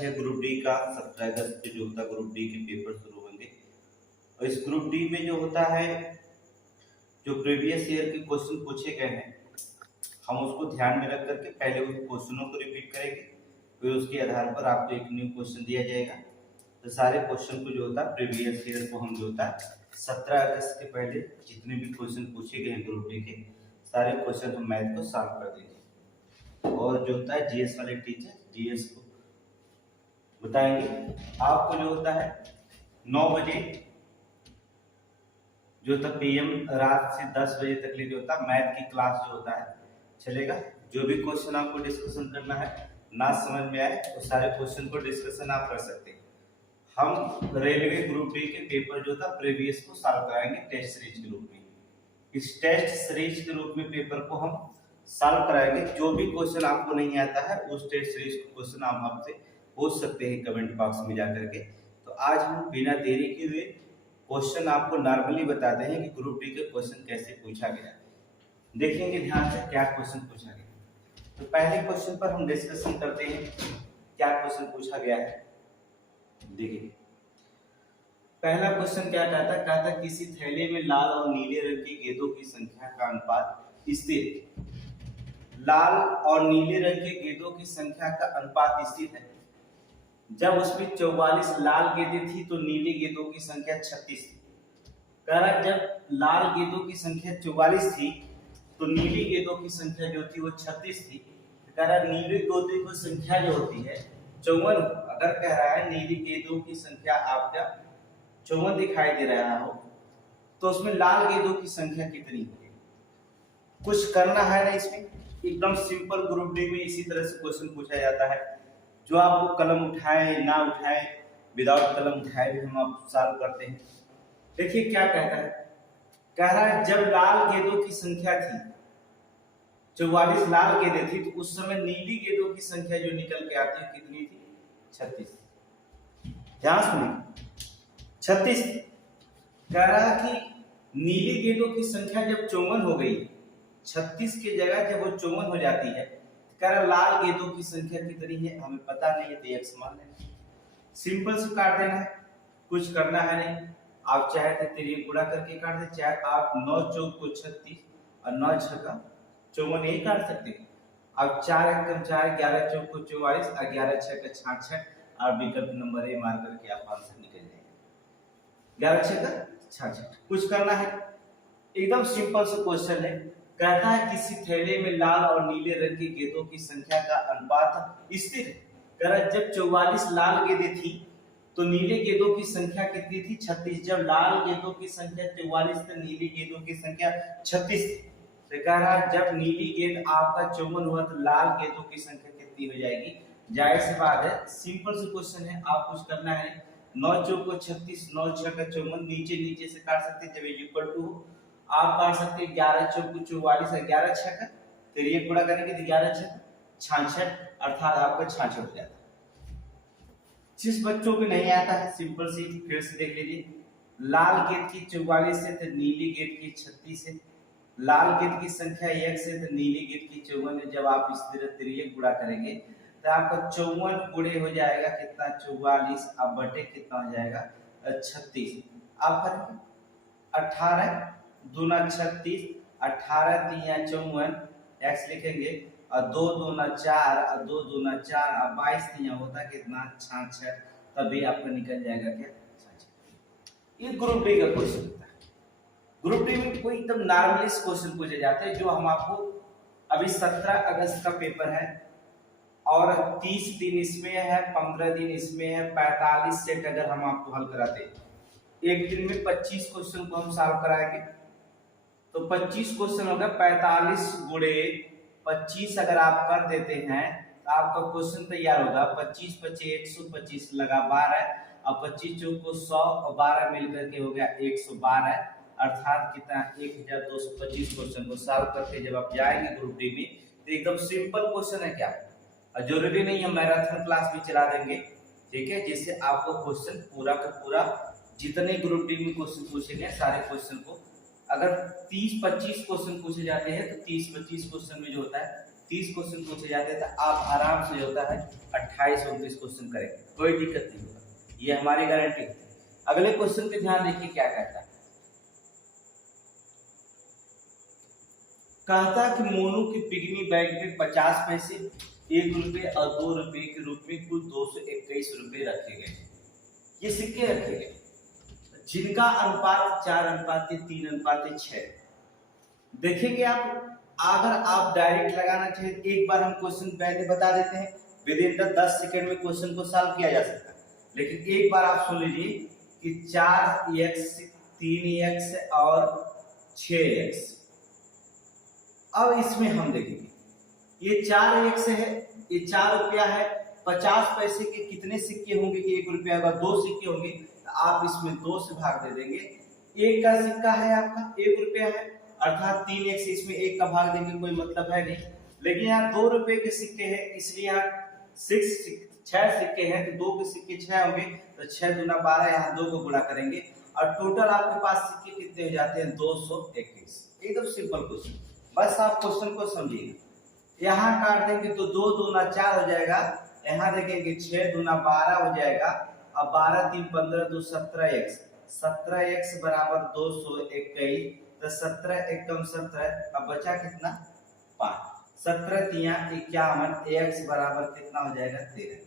है group D का 17 अगस्त से जो होता है ग्रुप डी के पेपर शुरू होंगे। और इस ग्रुप डी में जो होता है जो प्रीवियस ईयर के क्वेश्चन पूछे गए हैं हम उसको ध्यान में रख करके पहले उन क्वेश्चनों को रिपीट करेंगे, फिर उसके आधार पर आपको एक न्यू क्वेश्चन दिया जाएगा। तो सारे क्वेश्चन को जो होता है प्रीवियस ईयर को हम जो होता है 17 अगस्त के पहले जितने भी क्वेश्चन पूछे गए हैं ग्रुप डी के सारे क्वेश्चन हम मैथ को सॉल्व कर देंगे। और जो होता है जीएस वाले टीचर जीएस को बताएंगे। आपको जो होता है 9 बजे जो होता पीएम रात से 10 बजे तक लिए जो होता है मैथ की क्लास जो होता है चलेगा। जो भी क्वेश्चन आपको डिस्कशन करना है ना समझ में आए तो सारे क्वेश्चन को डिस्कशन आप कर सकते हैं। हम रेलवे ग्रुप डी के पेपर जो था प्रीवियस को सॉल्व कराएंगे टेस्ट सीरीज के रूप में। इस टेस्ट सीरीज के रूप में पेपर को हम सॉल्व कराएंगे। जो भी क्वेश्चन आपको नहीं आता है उस टेस्ट सीरीज का क्वेश्चन आप हमसे पूछ सकते हैं कमेंट बॉक्स में जाकर के। तो आज हम बिना देरी के हुए क्वेश्चन आपको नॉर्मली बताते हैं कि ग्रुप डी के क्वेश्चन कैसे पूछा गया। देखेंगे ध्यान से क्या क्वेश्चन पूछा गया। तो पहले क्वेश्चन पर हम डिस्कशन करते हैं क्या क्वेश्चन पूछा गया है। देखिए पहला क्वेश्चन क्या कहता किसी थैले में लाल और नीले रंग की गेंदों की संख्या का अनुपात स्थिर। लाल और नीले रंग के गेंदों की संख्या का अनुपात स्थिर है। जब उसमें 44 लाल गेंदें थी तो नीली गेंदों की संख्या 36 थी। कह रहा जब लाल गेंदों की संख्या 44 थी तो नीली गेंदों की संख्या जो थी वो 36 थी। कह रहा नीली गेंदों की संख्या जो होती है 54। अगर कह रहा है नीली गेंदों की संख्या आपका 54 दिखाई दे रहा हो तो उसमें लाल गेंदों की संख्या कितनी है। कुछ करना है ना इसमें, एकदम सिंपल ग्रुप डी में इसी तरह से क्वेश्चन पूछा जाता है। जो आपको कलम उठाए ना उठाए विदाउट कलम उठाए भी हम आप सॉल्व करते हैं। देखिए क्या कहता है, कह रहा है जब लाल गेंदों की संख्या थी 44 लाल गेंदें थी तो उस समय नीली गेंदों की संख्या जो निकल के आती है कितनी थी 36। ध्यान सुनिए 36। कह रहा कि नीली गेंदों की संख्या जब 54 हो गई 36 की जगह जब वो 54 हो जाती है कह रहा लाल गेंदों की संख्या कितनी है हमें पता नहीं है तो x मान लेना। सिंपल से काट देना है, कुछ करना है नहीं। आप चाहे तो तिरिया गुणा करके काट दे, चाहे आप 9 चौक को 36 और 9 छक्का 54 यही काट सकते हैं। अब 4 एकम 4 11 चौक को 44 और 11 छक्का 66 और विकल्प नंबर ए मार करके आप आंसर निकल जाएगा 11 छक्का 66। कुछ करना है, एकदम सिंपल सा क्वेश्चन है। कहता है किसी थैले में लाल और नीले रंग की गेंदों की संख्या का अनुपात स्थिर है। कह रहा जब 44 लाल गेंदें थी तो नीले गेंदों की संख्या कितनी थी 36। जब लाल गेंदों की संख्या 44 तो नीली गेंदों की संख्या 36 थी। तो कह रहा जब नीली गेंद आपका 54 हुआ तो लाल गेंदों की संख्या कितनी हो जाएगी। जाहिर सी बात है, सिंपल सा क्वेश्चन है, आप कुछ करना है 9 चौक को 36 9 छक्का 54 नीचे से काट सकते हैं। जब इक्वल टू आप काट सकते हैं 11 चौक को 44 और 11 छक्का फिर ये गुणा करेंगे तो 11 छक्का 66 अर्थात आपका 66 हो जाता है। जिस बच्चों को नहीं आता है सिंपल सी फिर से देख लीजिए। लाल गेंद की 44 से तो नीली गेंद की 36 है। लाल गेंद की संख्या 1 से तो नीली गेंद की 54 है। जब आप इस तरह तिरिया गुणा करेंगे तो आपका 54 गुणे हो जाएगा कितना 44 अब बटे कितना हो जाएगा 36। आप करेंगे 18 दूना 36 18 3 54 x लिखेंगे और 2 दूना 4 और 2 दूना 4 और 22 3 होता कितना 66। तभी आपका निकल जाएगा क्या 66। ये ग्रुप डी का क्वेश्चन होता है। ग्रुप डी में कोई एकदम नॉर्मली क्वेश्चन पूछे जाते हैं जो हम आपको अभी 17 अगस्त का पेपर है और 30 दिन इसमें है 15 दिन इसमें है 45 सेट अगर हम आपको हल कराते हैं एक दिन में 25 क्वेश्चन को हम सॉल्व कराएंगे तो 25 क्वेश्चन होगा 45 गुणे 25 अगर आप कर देते हैं तो आपका क्वेश्चन तैयार होगा 25 25 125 लगा 12 और 25 चौक को 100 और 12 मिलकर के हो गया 112 अर्थात कितना 1225 क्वेश्चन को सॉल्व करके जब आप जाएंगे ग्रुप डी में तो एकदम सिंपल क्वेश्चन है क्या। जरूरी नहीं हम मैराथन क्लास भी चला देंगे, ठीक है, जिससे आपको क्वेश्चन पूरा का पूरा जितने ग्रुप डी में क्वेश्चन पूछेंगे सारे क्वेश्चन को अगर 30-25 क्वेश्चन पूछे जाते हैं तो 30-25 क्वेश्चन में जो होता है 30 क्वेश्चन पूछे जाते हैं, तो आप आराम से होता है 28-29 क्वेश्चन करेंगे, कोई दिक्कत नहीं होगा, ये हमारी गारंटी है। अगले क्वेश्चन पे ध्यान देखिए क्या कहता है। कहता कि मोनू की पिग्मी बैंक में 50 पैसे, 1 रुपये और 2 रुपये के रूप में कुल 221 रुपये रखे गए। ये सिक्के रखे गए जिनका अनुपात 4:3:6। देखेंगे आप, अगर आप डायरेक्ट लगाना चाहें, एक बार हम क्वेश्चन पहले बता देते हैं, विद इन 10 सेकेंड में क्वेश्चन को सॉल्व किया जा सकता है। लेकिन एक बार आप सुन लीजिए कि 4x, 3x और 6x। अब इसमें हम देखेंगे, ये 4x है, ये 4 रुपया है, 50 पैसे के कितने सिक्के होंगे कि 1 रुपया होगा, 2 सिक्के होंगे, तो आप इसमें 2 से भाग दे देंगे। एक का सिक्का है आपका 1 रुपया है, अर्थात 3x, इसमें 1 का भाग देंगे, कोई मतलब है नहीं। लेकिन यहाँ 2 रुपए के सिक्के हैं, इसलिए यहाँ 6 सिक्के हैं, तो 2 के सिक्के 6 होंगे, तो 6 दूना 12, यहाँ 2 को गुणा करेंगे और टोटल आपके पास सिक्के कितने हो जाते हैं, 221। एकदम सिंपल क्वेश्चन, बस आप क्वेश्चन को समझिए। यहाँ काट देंगे तो 2 दूना 4 हो जाएगा, यहाँ देखेंगे 6 दूना 12 हो जाएगा, अब 12 3 15 2 17x, 17x बराबर 221, तो 17 एकम 17, अब बचा कितना 5, 17 तिया 51, x बराबर कितना हो जाएगा 13।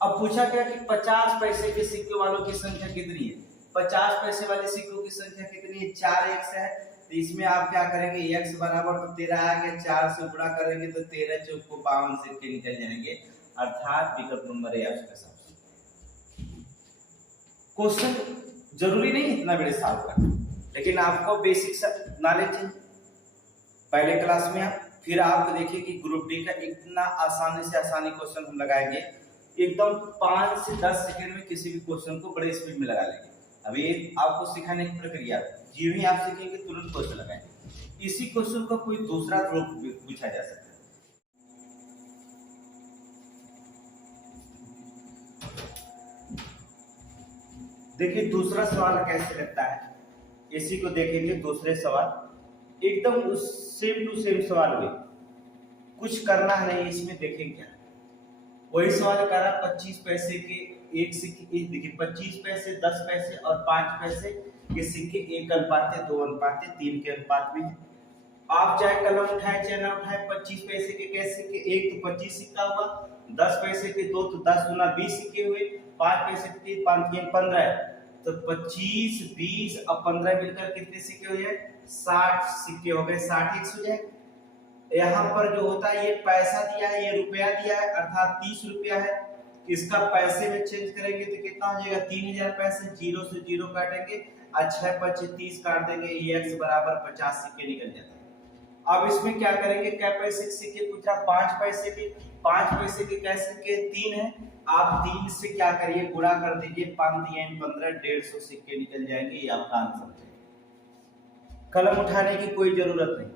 अब पूछा क्या कि 50 पैसे के सिक्के वालों की संख्या कितनी है, 50 पैसे वाले सिक्कों की संख्या कितनी है, 4x है, तो इसमें आप क्या करेंगे, x बराबर तो 13 आ गया, 4 से गुणा करेंगे तो 13 चौक को 52 सिक्के निकल जाएंगे, अर्थात विकल्प नंबर ए आपका सही। क्वेश्चन जरूरी नहीं इतना बड़े सॉल्व करना, लेकिन आपको बेसिक नॉलेज चाहिए पहले क्लास में आप, फिर आप देखिए कि ग्रुप डी का इतना आसानी से आसानी क्वेश्चन हम लगाएंगे, एकदम 5 से 10 सेकंड में किसी भी क्वेश्चन को बड़े स्पीड में लगा लेंगे। अभी आपको सिखाने की प्रक्रिया, जो भी आप सीखेंगे तुरंत क्वेश्चन लगाएंगे। इसी क्वेश्चन का कोई दूसरा रूप पूछा जा सकता है। देखिए दूसरा सवाल कैसे लगता है, इसी को देखेंगे। दूसरे सवाल एकदम उस सेम टू सेम सवाल हुए, कुछ करना नहीं इसमें, देखेंगे क्या वही सवाल कर रहा। 25 पैसे के एक सिक्के, देखिए 25 पैसे, 10 पैसे और 5 पैसे के सिक्के 1:2, 2:3 के अनुपात में है। आप चाहे कलम उठाए चाहे ना उठाए, 25 पैसे के कैसे सिक्के, एक तो 25 सिक्का हुआ, 10 पैसे के 2 तो 10 गुना 20 सिक्के हुए, 5 पैसे के 3 5 3 15, तो 25 20 और 15 मिलकर कितने सिक्के हो जाए, 60 सिक्के हो गए, 60x हो जाए। यहाँ पर जो होता है, ये पैसा दिया है, ये रुपया दिया है, अर्थात 30 रुपया है, इसका पैसे में चेंज करेंगे तो कितना हो जाएगा, 3000 पैसे, 0 से 0 काटेंगे और 6 5 30 काट देंगे, ये x बराबर 50 सिक्के निकल जाता है। अब इसमें क्या करेंगे, क्या पैसे के सिक्के पूछा, 5 पैसे के, 5 पैसे के क्या सिक्के 3 है, आप 3 से क्या करिए, गुणा कर दीजिए, 5 3 15, 150 सिक्के निकल जाएंगे, ये आपका आंसर है। कलम उठाने की कोई जरूरत नहीं,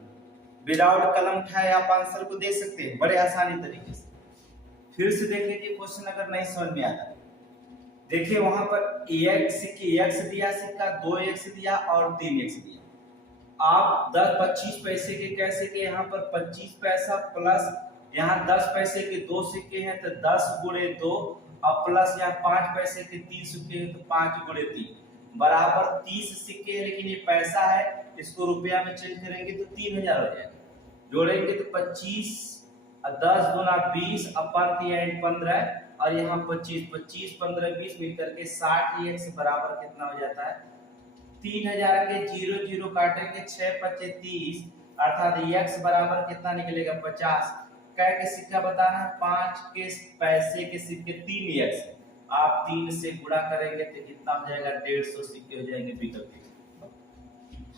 विदाउट कलम उठाए आप आंसर को दे सकते हैं बड़े आसानी तरीके से। फिर से देख लीजिए क्वेश्चन, अगर नहीं समझ में आता, देखिए वहां पर x दिया सिक्का, 2x दिया और 3x दिया। आप 25 पैसे के कैसे के, यहाँ पर 25 पैसा प्लस यहाँ 10 पैसे के 2 सिक्के हैं, तो 10 गुणे 2 और प्लस यहाँ 5 पैसे के 3 सिक्के हैं, तो 5 गुणे 3 बराबर 30 सिक्के, लेकिन ये पैसा है, इसको रुपया में चेंज करेंगे तो 3000 हो जाएगा। जोड़ेंगे तो 25 10 गुना 20 अपन 15 और यहाँ 25 25 15 20 मिलकर के 60x बराबर कितना हो जाता है, 3000 के 0 0 काटेंगे, 6 5 30, अर्थात x बराबर कितना निकलेगा 50। क्या के सिक्का बताना है, 5 के पैसे के सिक्के 3x, आप 3 से गुणा करेंगे तो कितना हो जाएगा, 150 सिक्के हो जाएंगे विकल्प।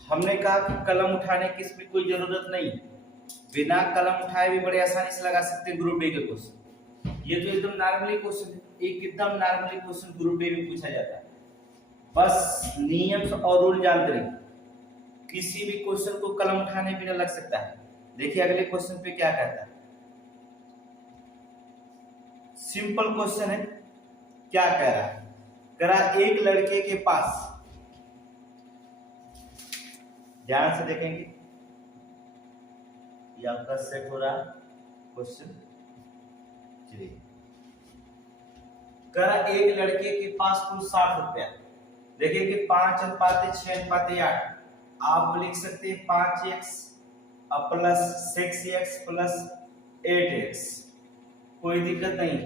हमने कहा कि कलम उठाने की इसमें कोई जरूरत नहीं, बिना कलम उठाए भी बड़े आसानी से लगा सकते हैं ग्रुप डी के क्वेश्चन। ये तो एकदम नॉर्मली क्वेश्चन है, एकदम नॉर्मली क्वेश्चन ग्रुप डी में पूछा जाता है, बस नियम और रूल जानते रहिए, किसी भी क्वेश्चन को कलम उठाने बिना लग सकता है। देखिए अगले क्वेश्चन पे क्या कहता है, सिंपल क्वेश्चन है, क्या कह रहा है, कह रहा एक लड़के के पास, ध्यान से देखेंगे, ये आपका सेट हो रहा है क्वेश्चन। चलिए, कह रहा एक लड़के के पास कुल 60 रुपया। देखिए कि 5:6:8 आप लिख सकते हैं 5x plus 6x plus 8x, कोई दिक्कत नहीं।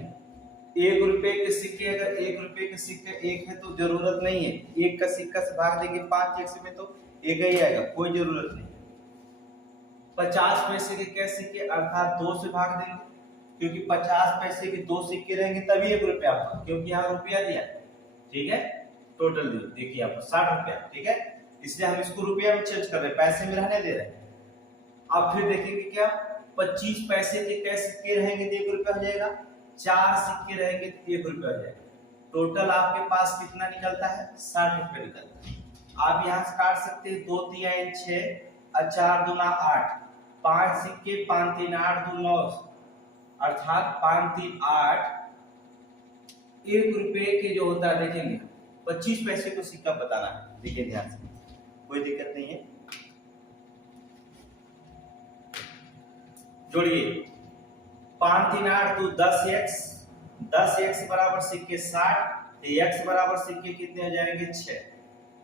1 रुपए के सिक्के, अगर 1 रुपए के सिक्के एक है तो जरूरत नहीं है, एक का सिक्का से भाग देंगे 5x में तो एक ही आएगा, कोई जरूरत नहीं। 50 पैसे के क्या सिक्के अर्थात 2 से भाग देंगे, क्योंकि 50 पैसे के 2 सिक्के रहेंगे तभी 1 रुपया होगा, क्योंकि यहाँ रुपया दिया। ठीक है, टोटल देखिए आपको 60 रुपया। ठीक है, इसलिए हम इसको रुपया में चेंज कर रहे हैं, पैसे में रहने दे रहे हैं। अब फिर देखेंगे क्या, 25 पैसे के क्या सिक्के रहेंगे तो 1 रुपया हो जाएगा, 4 सिक्के रहेंगे तो 1 रुपया हो जाएगा। टोटल आपके पास कितना निकलता है, 60 रुपया निकलता है। आप यहाँ से काट सकते हैं 2 3 6 4 दूना 8, 5 सिक्के 5 3 8 2 9, अर्थात 5 3 8। 1 रुपये के जो होता है देखेंगे 25 पैसे को सिक्का बताना है, देखिए ध्यान से, कोई दिक्कत नहीं है। जोड़िए 5 3 8 2 10x, 10x बराबर सिक्के 60, x बराबर सिक्के कितने हो जाएंगे 6।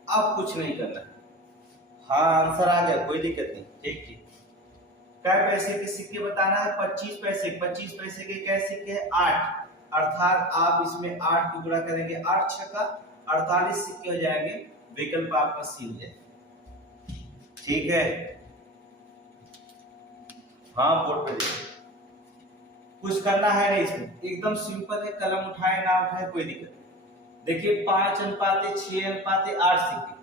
अब कुछ नहीं करना, हाँ आंसर आ गया, कोई दिक्कत नहीं। ठीक ठीक, क्या पैसे के सिक्के बताना है, 25 पैसे। 25 पैसे के क्या सिक्के है 8, अर्थात आप इसमें 8 की गुणा करेंगे, 8 छक्का 48 सिक्के हो जाएंगे, विकल्प आपका सी हो जाएगा। ठीक है, हाँ बोर्ड पे देखिए, कुछ करना है नहीं इसमें, एकदम सिंपल है, कलम उठाए ना उठाए कोई दिक्कत नहीं। देखिए 5:6:8 सिक्के,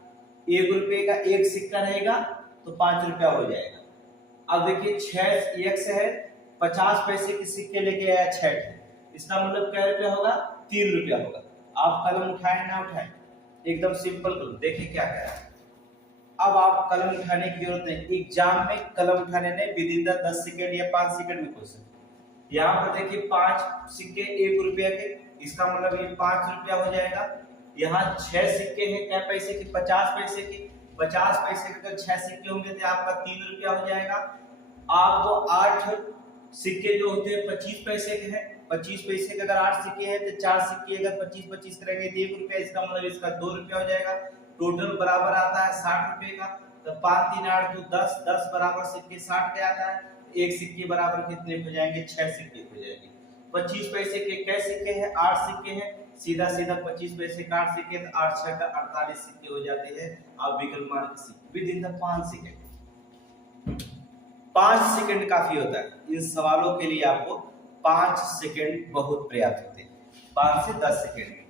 1 रुपए का एक सिक्का रहेगा तो 5 रुपया हो जाएगा। अब देखिए 6x है, 50 पैसे के सिक्के लेके आया 6 है, इसका मतलब क्या रुपया होगा, 3 रुपया होगा। आप कलम उठाए ना उठाए, एकदम सिंपल करो, देखिए क्या कह रहा है। अब आप कलम उठाने की जरूरत नहीं, एग्जाम में कलम उठाने नहीं, विद इन द 10 सेकंड या 5 सेकंड में क्वेश्चन। यहाँ पर देखिए 5 सिक्के 1 रुपया के, इसका मतलब ये 5 रुपया हो जाएगा। यहाँ 6 सिक्के हैं, क्या पैसे के, 50 पैसे के। 50 पैसे के अगर 6 सिक्के होंगे तो आपका 3 रुपया हो जाएगा। आपको 8 सिक्के जो होते हैं 25 पैसे के हैं, 25 पैसे के अगर 8 सिक्के हैं तो 4 सिक्के अगर 25-25 करेंगे तो 1 रुपया, इसका मतलब इसका 2 रुपया हो जाएगा। टोटल बराबर आता है 60 रुपए का। तो 5 3 8 2 10, 10 बराबर सिक्के 60 के आता है, एक सिक्के बराबर कितने हो जाएंगे, 6 सिक्के हो जाएंगे। 25 पैसे के क्या सिक्के हैं, 8 सिक्के हैं, सीधा सीधा 25 पैसे का 8 सिक्के तो 8 6 का 48 सिक्के हो जाते हैं। आप विकल्प मान with in the 5 second. 5 second काफी होता है, इन सवालों के लिए आपको 5 सेकंड बहुत पर्याप्त होते हैं, 5 से 10 सेकंड में।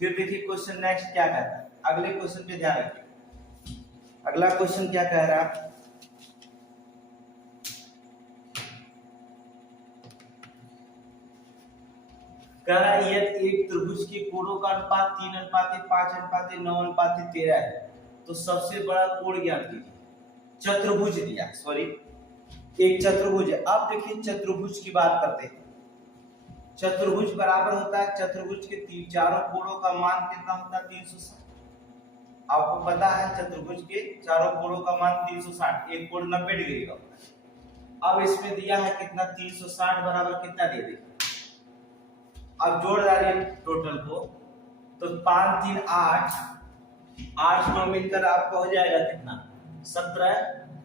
फिर देखिए क्वेश्चन नेक्स्ट क्या कहता है, अगले क्वेश्चन पे ध्यान रखिए। अगला क्वेश्चन क्या कह रहा है, कह रहा है यदि एक त्रिभुज के कोणों का अनुपात 3:5:5:9:13 है तो सबसे बड़ा कोण ज्ञात कीजिए। चतुर्भुज दिया, सॉरी एक चतुर्भुज है। अब देखिए चतुर्भुज की बात करते हैं। चतुर्भुज बराबर होता है, चतुर्भुज के चारों कोणों का मान कितना होता है, 360। आपको पता है चतुर्भुज के चारों कोणों का मान 360, एक कोण 90 डिग्री का होता है। अब इसमें दिया है कितना, 360 बराबर कितना दे देगा। अब जोड़ डालिए टोटल को, तो 5 3 8, 8 9 मिलकर आपका हो जाएगा कितना, 17,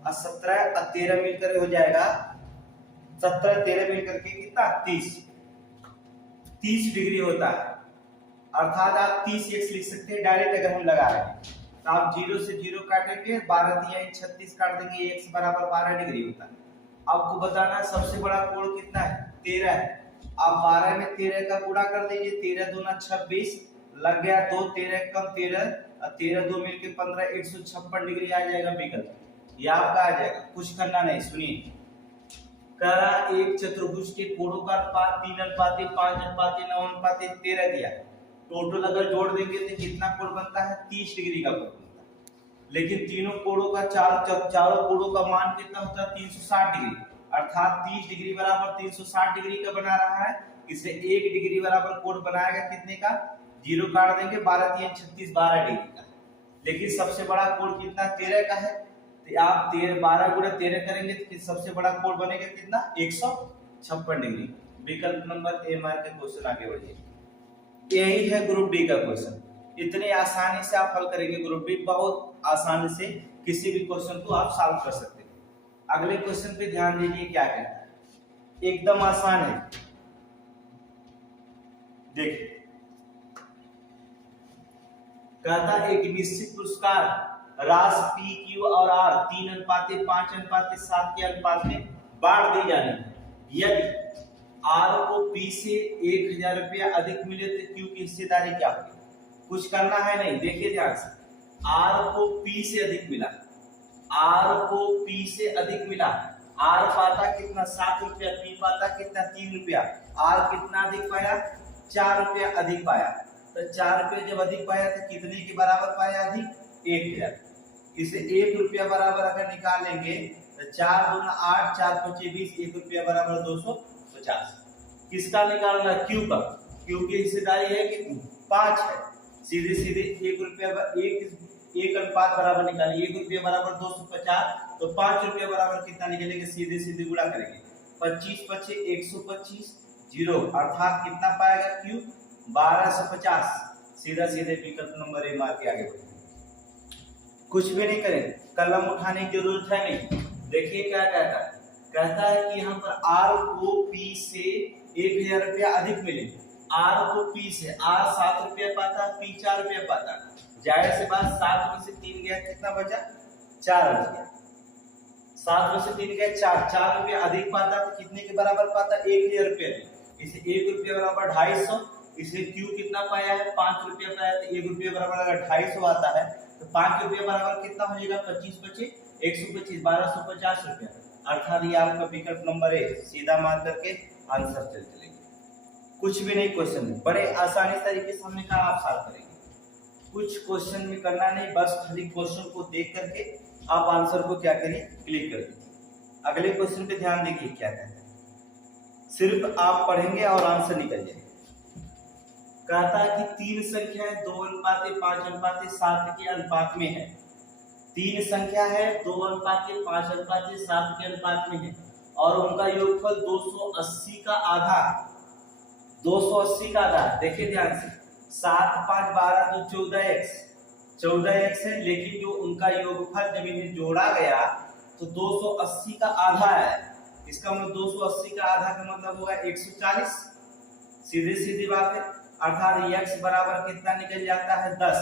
और 17 और 13 मिलकर हो जाएगा, 17 13 मिलकर के कितना, 30 डिग्री होता है। अर्थात आप 30x लिख सकते हैं डायरेक्ट, अगर हम लगा रहे हैं तो आप 0 से 0 काटेंगे, 12 दिया 36 काट देंगे, x बराबर 12 डिग्री होता है। आपको बताना है सबसे बड़ा कोण कितना है, 13 है। आप 12 में 13 का गुणा कर दीजिए, 13 दूना 26, लग गया 2, 13 कम 13 और 13 2 मिलके 15, 156 डिग्री आ जाएगा विकल्प, ये आपका आ जाएगा। कुछ करना नहीं, सुनिए कह रहा एक चतुर्भुज के कोणों का अनुपात 3:5:9:13 दिया। टोटल अगर जोड़ देंगे तो कितना कोण बनता है, 30 डिग्री का कोण बनता है। लेकिन तीनों कोणों का चारों कोणों का मान कितना होता है, 360 डिग्री, अर्थात 30 डिग्री बराबर 360 डिग्री का बना रहा है। इसे 1 डिग्री बराबर कोण बनाएगा कितने का, 0 काट देंगे, 12 3 36 12 डिग्री का। लेकिन सबसे बड़ा कोण कितना, 13 का है। तो आप 12 गुणा 13 करेंगे तो सबसे बड़ा कोण बनेगा कितना 156 डिग्री। विकल्प नंबर ए मार्क के क्वेश्चन आगे बढ़िए। यही है ग्रुप डी का क्वेश्चन। इतने आसानी से आप हल करेंगे ग्रुप डी, बहुत आसानी से किसी भी क्वेश्चन को आप सॉल्व कर सकते हैं। अगले क्वेश्चन पे ध्यान दीजिए क्या कहता है, एकदम आसान है। देखिए कहता है एक निश्चित पुरस्कार राशि पी क्यू और आर 3:5:7 के अनुपात में बांट दी जानी है। यदि आर को पी से 1000 रुपया अधिक मिले तो क्यू की हिस्सेदारी क्या होगी? कुछ करना है नहीं, देखिए ध्यान से। आर को पी से अधिक मिला, आर को पी से अधिक मिला, आर पाता कितना 7 रुपया, पी पाता कितना 3 रुपया। आर कितना अधिक पाया 4 रुपया अधिक पाया, तो 4 रुपया जब अधिक पाया तो कितने के बराबर पाया अधिक 1000। इसे 1 रुपया बराबर अगर निकालेंगे तो 4 दूना 8, 4 पचे 20, 1 रुपया बराबर 250। किसका निकालना? क्यू का। क्यू की हिस्सेदारी है कि 5 है, सीधे सीधे 1 रुपया एक अनुपात बराबर निकालिए। 1 रुपया बराबर 250, तो 5 रुपया बराबर कितना निकलेगा? सीधे सीधे गुणा करेंगे, 25 पचे 125 जीरो, अर्थात कितना पाएगा क्यू 1250। सीधा सीधे विकल्प नंबर ए मार्क के आगे बढ़ेंगे। कुछ भी नहीं करें, कलम उठाने की जरूरत है नहीं। देखिए क्या कहता है, कहता है कि यहाँ पर आर को पी से 1000 रुपया अधिक मिले। आर को पी से, आर 7 रुपया पाता, पी 4 रुपया पाता, जाहिर सी बात 7 में से 3 गया कितना बचा 4 बच गया। 7 में से 3 गया 4 रुपया अधिक पाता तो कितने के बराबर पाता 1000 रुपया। इसे 1 रुपया बराबर 250, इसे क्यू कितना पाया है 5 रुपया पाया, तो 1 रुपया बराबर अगर 250 आता है तो 5 रुपया बराबर कितना हो जाएगा 25 पचे 125, 1250 रुपया। अर्थात ये आपका विकल्प नंबर ए। सीधा मार करके आंसर चल चलेंगे। कुछ भी नहीं क्वेश्चन में, बड़े आसानी तरीके से हमने कहा आप सॉल्व करेंगे। कुछ क्वेश्चन में करना नहीं, बस खाली क्वेश्चन को देख करके आप आंसर को क्या करिए क्लिक कर दीजिए। अगले क्वेश्चन पे ध्यान देखिए क्या कहते हैं, सिर्फ आप पढ़ेंगे और आंसर निकल जाएगा। कहता है कि 3 संख्याएं 2:5:7 के अनुपात में है। 3 संख्या है 2:5:7 के अनुपात में है और उनका योगफल 280 का आधा। 280 का आधा, देखिए ध्यान से, 7 5 12 तो 14x है, लेकिन जो उनका योगफल जब इन्हें जोड़ा गया तो 280 का आधा है। इसका मतलब 280 का आधा का मतलब होगा 140। सीधी सीधी बात है, अर्थात x बराबर कितना निकल जाता है 10।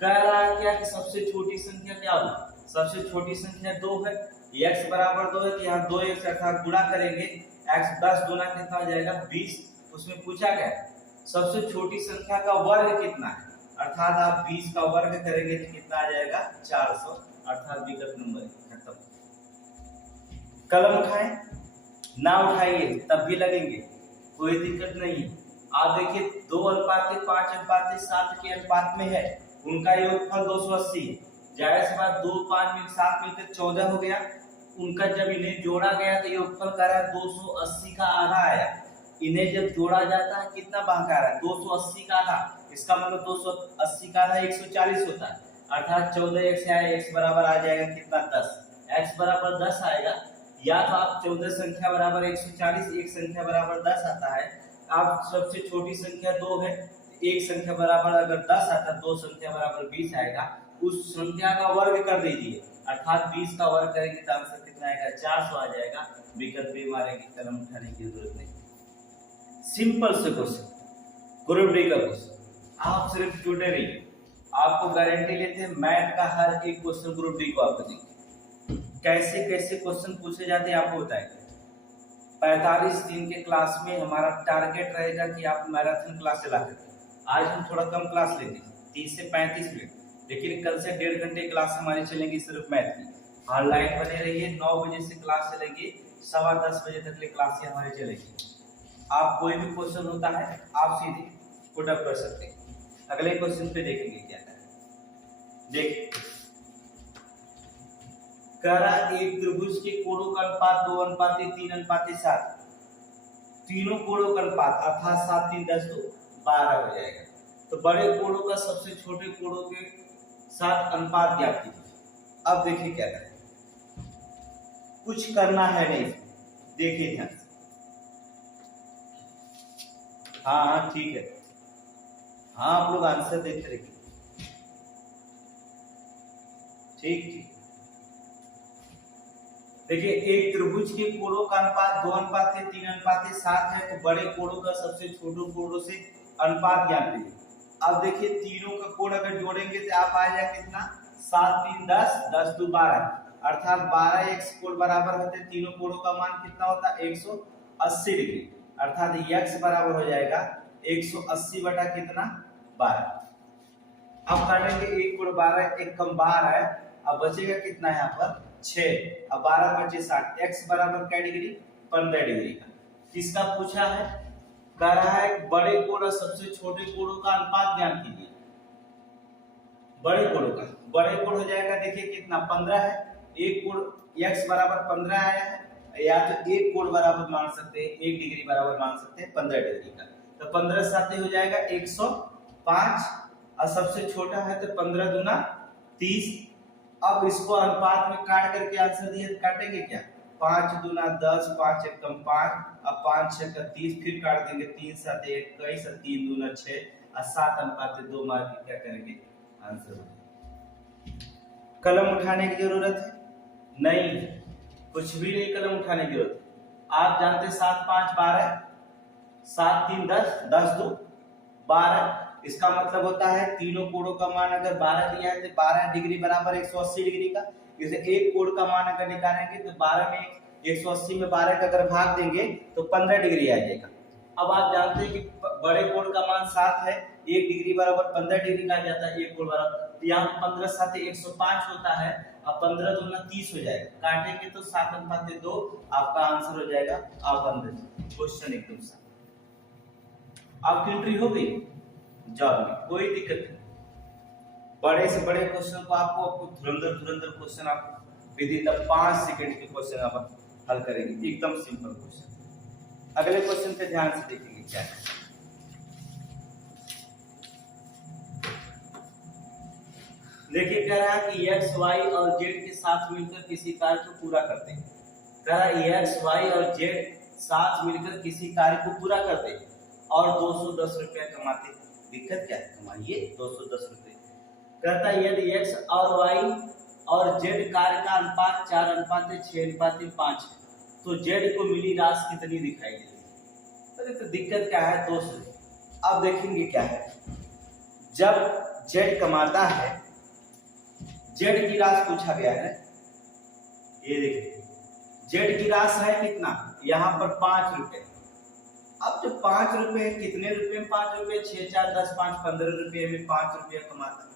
कह रहा है क्या कि सबसे छोटी संख्या क्या होगी? सबसे छोटी संख्या 2 है, x बराबर 2 है तो यहाँ 2x अर्थात गुणा करेंगे, x 10 गुना कितना हो जाएगा 20। उसमें पूछा गया सबसे छोटी संख्या का वर्ग कितना है, अर्थात आप 20 का वर्ग करेंगे तो कितना आ जाएगा 400। अर्थात विकल्प नंबर खत्म। कलम उठाएं ना उठाइए तब भी लगेंगे, कोई दिक्कत नहीं है। आप देखिए 2:5:7 के अनुपात में है, उनका योगफल 280। जाहिर सी बात 2 5 में 7 मिलकर 14 हो गया। उनका जब इन्हें जोड़ा गया तो योगफल का रहा 280 का आधा आया। इन्हें जब जोड़ा जाता है कितना बांका रहा है 280 का आधा। इसका मतलब 280 का आधा 140 होता है, अर्थात 14x से आया x बराबर आ जाएगा कितना 10। x बराबर 10 आएगा, या तो आप 14 संख्या बराबर 140, एक संख्या बराबर 10 आता है। आप सबसे छोटी संख्या 2 है, एक संख्या बराबर अगर 10 आता है 2 संख्या बराबर 20 आएगा, उस संख्या का वर्ग कर दीजिए, अर्थात 20 का वर्ग करेंगे तो आंसर कितना आएगा 400 आ जाएगा। विकल्प भी मारेंगे, कलम उठाने की जरूरत नहीं। सिंपल से क्वेश्चन, ग्रुप डी का क्वेश्चन, आप सिर्फ जुड़े रहिए, आपको गारंटी लेते हैं मैथ का हर एक क्वेश्चन ग्रुप डी को आपको देंगे। कैसे कैसे क्वेश्चन पूछे जाते हैं आपको बताएंगे। 45 दिन के क्लास में हमारा टारगेट रहेगा कि आप मैराथन क्लास चला करें। आज हम थोड़ा कम क्लास लेंगे 30 से 35 मिनट, लेकिन कल से 1.5 घंटे क्लास हमारी चलेंगी सिर्फ मैथ की। ऑनलाइन बने रहिए, 9 बजे से क्लास चलेगी, 10:15 बजे तक क्लास हमारी चलेगी। आप कोई भी क्वेश्चन होता है आप सीधे पुट अप कर सकते हैं। अगले क्वेश्चन पे देखेंगे क्या है। देखिए कह रहा एक त्रिभुज के कोणों का अनुपात 2:3:7, तीनों कोणों का अनुपात अर्थात 7 3 10 2 12 हो जाएगा। तो बड़े कोणों का सबसे छोटे कोणों के साथ अनुपात ज्ञात कीजिए। अब देखिए क्या करें, कुछ करना है नहीं, देखिए ध्यान से। हाँ हाँ ठीक है, हाँ आप लोग आंसर देते रहिए। ठीक ठीक, देखिए एक त्रिभुज के कोणों का अनुपात 2:3:7 है, तो बड़े कोणों का सबसे छोटे कोणों से अनुपात ज्ञात कीजिए। अब देखिए तीनों का कोण अगर जोड़ेंगे तो आप आ जाए कितना, 7 3 10 10 2 12, अर्थात 12x कोण बराबर होते, तीनों कोणों का मान कितना होता है 180 डिग्री, अर्थात x बराबर हो जाएगा 180 बटा कितना 12। अब काटेंगे एक कोण 12 एक कम 12 है, अब बचेगा कितना यहाँ पर 6, अब 12 बचे 60, x बराबर क्या डिग्री 15 डिग्री का। किसका पूछा है, कह रहा है बड़े कोण और सबसे छोटे कोणों का अनुपात ज्ञात कीजिए। बड़े कोणों का, बड़े कोण हो जाएगा देखिए कितना 15 है, एक कोण x बराबर 15 आया है, या तो एक कोण बराबर मान सकते हैं 1 डिग्री बराबर मान सकते हैं 15 डिग्री का, तो 15 साथ हो जाएगा 105, और सबसे छोटा है तो 15 दूना 30। अब इसको अनुपात में काट करके आंसर दिए, काटेंगे क्या, 5 दूना 10, 5 एकम 5, अब 5 6 का 30, फिर काट देंगे 3 7 21, 3 दूना 6, और 7:2 मार के क्या करेंगे आंसर हो जाएगा। कलम उठाने की जरूरत है नहीं, कुछ भी नहीं कलम उठाने की जरूरत है। आप जानते 7 5 12, 7 3 10, 10 2 12, इसका मतलब होता है तीनों कोणों का मान अगर 12 दिया है तो 12 डिग्री बराबर 180 डिग्री का, जैसे एक कोण का मान अगर निकालेंगे तो 12 में 180 में 12 का अगर भाग देंगे तो 15 डिग्री आ जाएगा। अब आप जानते हैं कि बड़े कोण का मान 7 है, 1 डिग्री बराबर 15 डिग्री का आ जाता है एक कोण बराबर, तो यहाँ 15 7 105 होता है, अब 15 दूना 30 हो जाएगा, काटेंगे तो 7:2 आपका आंसर हो जाएगा। आप अंदर क्वेश्चन एकदम सा आपकी एंट्री हो गई जॉब में, कोई दिक्कत नहीं। बड़े से बड़े क्वेश्चन को आपको धुरंधर क्वेश्चन आप विद इन 5 सेकंड के क्वेश्चन आप हल करेंगे, एकदम सिंपल क्वेश्चन। अगले क्वेश्चन पे ध्यान से देखेंगे क्या है। देखिए कह रहा है कि x y और z के साथ मिलकर किसी कार्य को पूरा करते हैं। कह रहा है x y और z साथ मिलकर किसी कार्य को पूरा करते हैं और 210 रुपया कमाते हैं। दिक्कत क्या है, कमाइए 210 रुपए। कहता है यदि x और y और z कार्य का अनुपात 4:6:5 है तो z को मिली राशि कितनी दिखाई देती है। अरे तो दिक्कत क्या है दोस्त, अब देखेंगे क्या है, जब z कमाता है, z की राशि पूछा गया है, ये देखिए z की राशि है कितना, यहाँ पर 5 रुपए। अब जो 5 रुपए कितने रुपए में 5 रुपए, 6 4 10 5 15 रुपए में 5 रुपया कमाता है।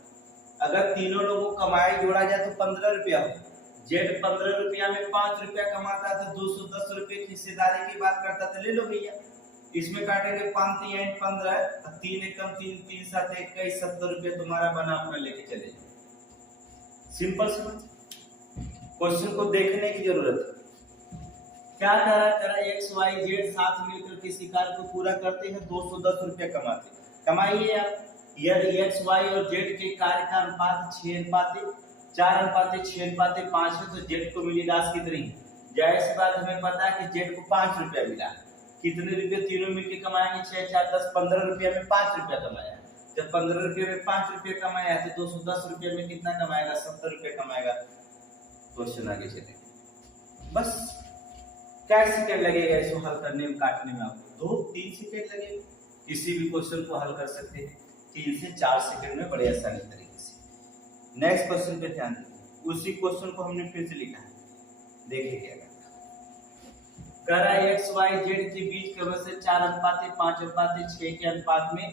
अगर तीनों लोगों कमाई जोड़ा जाए तो 15 रुपया हो, जेड 15 रुपया में 5 रुपया कमाता तो 210 रुपए की हिस्सेदारी की बात करता तो ले लो भैया, इसमें काटेंगे 5 3 8 15, 3 एकम 3 3 7 21, 70 रुपये तुम्हारा बना, अपना लेके चले जाओ। सिंपल समझ, क्वेश्चन को देखने की जरूरत है। क्या करा एक्स वाई जेड साथ मिलकर किसी कार्य को पूरा करते हैं, 210 रुपया कमाते। कमाइए आप, यदि एक्स वाई और जेड के कार्य का अनुपात 4:6:5 है तो जेड को मिली राशि कितनी, जाहिर बात हमें पता है कि जेड को 5 रुपया मिला। कितने रुपये तीनों मिलकर कमाएंगे, 6 4 10 15 रुपया में 5 रुपया कमाया। जब 15 रुपये में 5 रुपये कमाया तो 210 रुपये में कितना कमाएगा, 70 रुपये कमाएगा। क्वेश्चन आगे चलेंगे, बस क्या सेकंड लगेगा इसको हल करने में, काटने में आपको 2-3 सेकंड लगेगा। किसी भी क्वेश्चन को हल कर सकते हैं 3 से 4 सेकंड में बड़े आसानी तरीके से। नेक्स्ट क्वेश्चन पे ध्यान दें, उसी क्वेश्चन को हमने फिर से लिखा है, देखिए क्या कह रहा है एक्स वाई जेड के बीच केवल से 4:5:6 के अनुपात में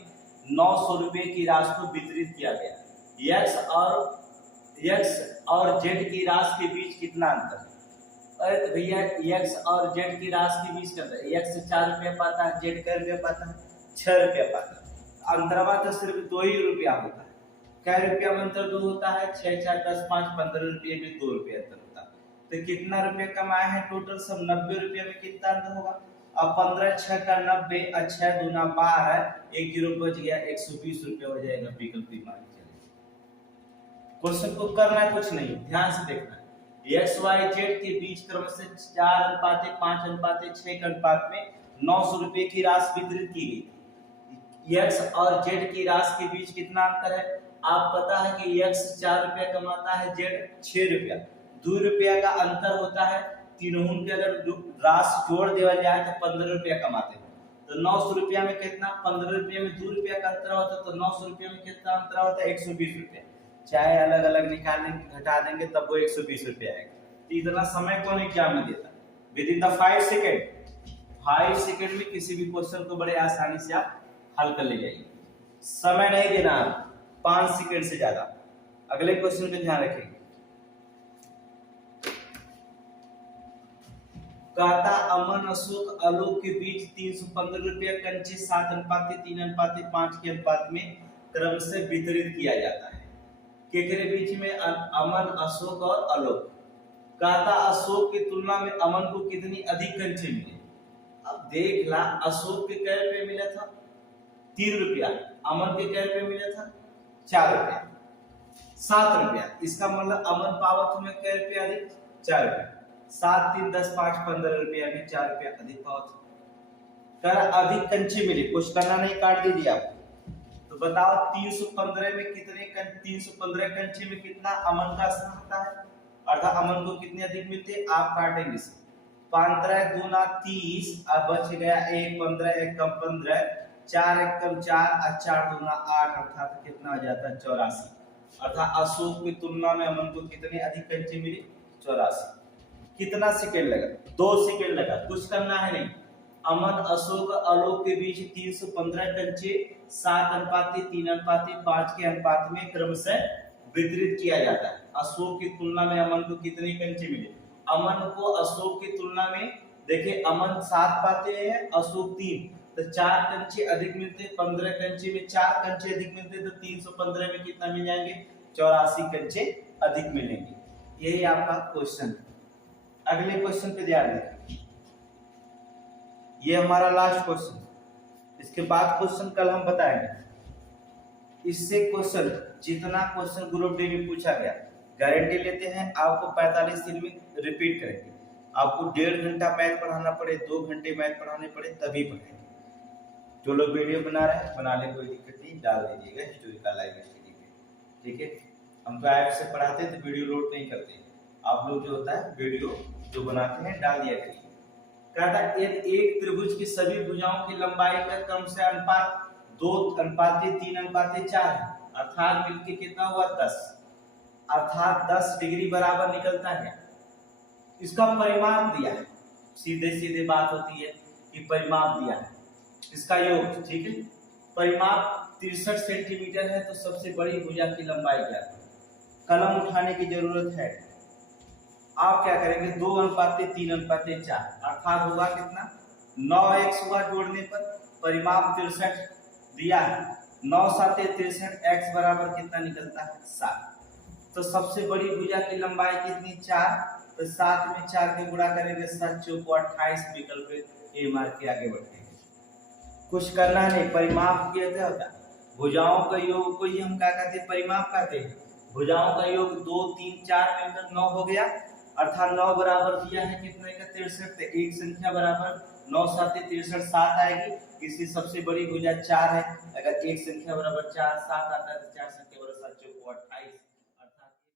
900 रुपए की राशि को वितरित किया गया। एक्स और जेड की राशि के बीच कितना अंतर है। अरे तो भैया x और z की राशि के बीच करता है, x 4 रुपया पाता है, z का रुपया पाता है 6 रुपया पाता है, अंतरवा तो सिर्फ 2 ही रुपया होता है। क्या रुपया में अंतर 2 होता है, 6 4 10 5 15 रुपये में 2 रुपया अंतर होता है। तो कितना रुपया कमाया है टोटल सब, 90 रुपये में कितना अंतर होगा। अब 15 6 का 90, 6 दूना 12, 1 जीरो बच गया, 120 रुपया हो जाएगा। विकल्प मान चले, क्वेश्चन को करना है कुछ नहीं, ध्यान से देखना है। एक्स वाई जेड के बीच क्रम से 4:5:6 के अनुपात में 900 रुपए की राशि वितरित की गई। एक्स और जेड की राशि के बीच कितना अंतर है? आप पता है कि एक्स 4 रुपया कमाता है, जेड 6 रुपया, 2 रुपया का अंतर होता है। तीनों के अगर राशि जोड़ दिया जाए तो 15 रुपया कमाते हैं। तो 900 रुपया में कितना? 15 रुपया में 2 रुपया का अंतर होता है, तो 900 रुपया में कितना अंतर होता है? 120 रुपया। चाहे अलग अलग निकालेंगे घटा देंगे तब वो 120 रुपया आएगा। तो इतना समय कौन एग्जाम में देता? With in the 5 second. 5 second में किसी भी क्वेश्चन को बड़े आसानी से आप हल कर ले जाइए। समय नहीं देना, 5 सेकेंड से ज्यादा। अगले क्वेश्चन पे ध्यान रखेंगे। कहता अमन अशोक आलोक के बीच 315 रुपया कंचे 7:3:5 के अनुपात में क्रम से वितरित किया जाता है। केकरे बीच में? अमन, अशोक और आलोक। कहता अशोक की तुलना में अमन को कितनी अधिक कंचे मिले? अब देख ला, अशोक के कै रुपये मिला था? 3 रुपया। अमन के कै रुपये मिला था? 4 रुपया, 7 रुपया। इसका मतलब अमन पावत में कै रुपया अधिक? 4 रुपया। 7 3 10 5 15 रुपया में 4 रुपया अधिक पावत। कर अधिक कंचे मिले, कुछ करना नहीं, काट दीजिए आप। तो बताओ 315 में कितने 315 कंचे में कितना अमन का स्थान होता है? अर्थात अमन को कितने अधिक मिलते हैं? आप काटेंगे इसे। 15 दूना 30, अब बच गया 1, 15 1 कम 15, 4 1 कम 4 और 4 दूना 8, अर्थात कितना आ जाता है? 84। अर्थात अशोक की तुलना में अमन को कितने अधिक कंचे मिले? 84। कितना सेकेंड लगा? 2 सेकेंड लगा, कुछ करना है नहीं। अमन अशोक आलोक के बीच 315 कंचे 7:3:5 के अनुपात में क्रम से वितरित किया जाता है। अशोक की तुलना में अमन को कितने कंचे मिले? अमन को अशोक की तुलना में, देखिए अमन 7 पाते हैं, अशोक 3, तो 4 कंचे अधिक मिलते हैं। 15 कंचे में 4 कंचे अधिक मिलते हैं, तो 315 में कितना मिल जाएंगे? 84 कंचे अधिक मिलेंगे। यही आपका क्वेश्चन है। अगले क्वेश्चन पे ध्यान दें। ये हमारा लास्ट क्वेश्चन, इसके बाद क्वेश्चन कल हम बताएंगे। इससे क्वेश्चन, जितना क्वेश्चन ग्रुप डी में पूछा गया, गारंटी लेते हैं आपको 45 दिन में रिपीट करेंगे। आपको 1.5 घंटा मैथ पढ़ाना पड़े, 2 घंटे मैथ पढ़ाने पड़े, तभी पढ़ेंगे। जो लोग वीडियो बना रहे हैं, बनाने कोई दिक्कत नहीं, डाल दीजिएगा हिस्टोरिकल लाइव स्टडी पे, ठीक है। हम तो ऐप से पढ़ाते हैं तो वीडियो लोड नहीं करते, आप लोग जो होता है वीडियो जो बनाते हैं डाल दिया करिए। कहता एक त्रिभुज की सभी भुजाओं की लंबाई का क्रम से अनुपात 2:3:4 है, अर्थात मिलके कितना हुआ? 10, अर्थात 10 डिग्री बराबर निकलता है। इसका परिमाप दिया है, सीधे सीधे बात होती है कि परिमाप दिया है, इसका योग, ठीक है। परिमाप 63 सेंटीमीटर है, तो सबसे बड़ी भुजा की लंबाई क्या है? कलम उठाने की जरूरत है। आप क्या करेंगे? 2:3:4, अर्थात होगा कितना? 9x हुआ जोड़ने पर, परिमाप 63 दिया है, 9 7 63, x बराबर कितना निकलता है? 7। तो सबसे बड़ी भुजा की लंबाई कितनी? 4, तो 7 में 4 के गुणा करेंगे, 7 चौको 28, विकल्प ए मार के आगे बढ़ेंगे। कुछ करना नहीं, परिमाप क्या होता है? भुजाओं का योग को ही हम क्या कहते हैं? परिमाप कहते हैं। भुजाओं का योग 2 3 4 मिलकर 9 हो गया, अर्थात 9 बराबर दिया है कितने का? 63, तो एक संख्या बराबर 9 7 63 7 आएगी। इसकी सबसे बड़ी भुजा 4 है, अगर एक संख्या बराबर 4 7 आता है तो 4 संख्या बराबर 7 चौको 28।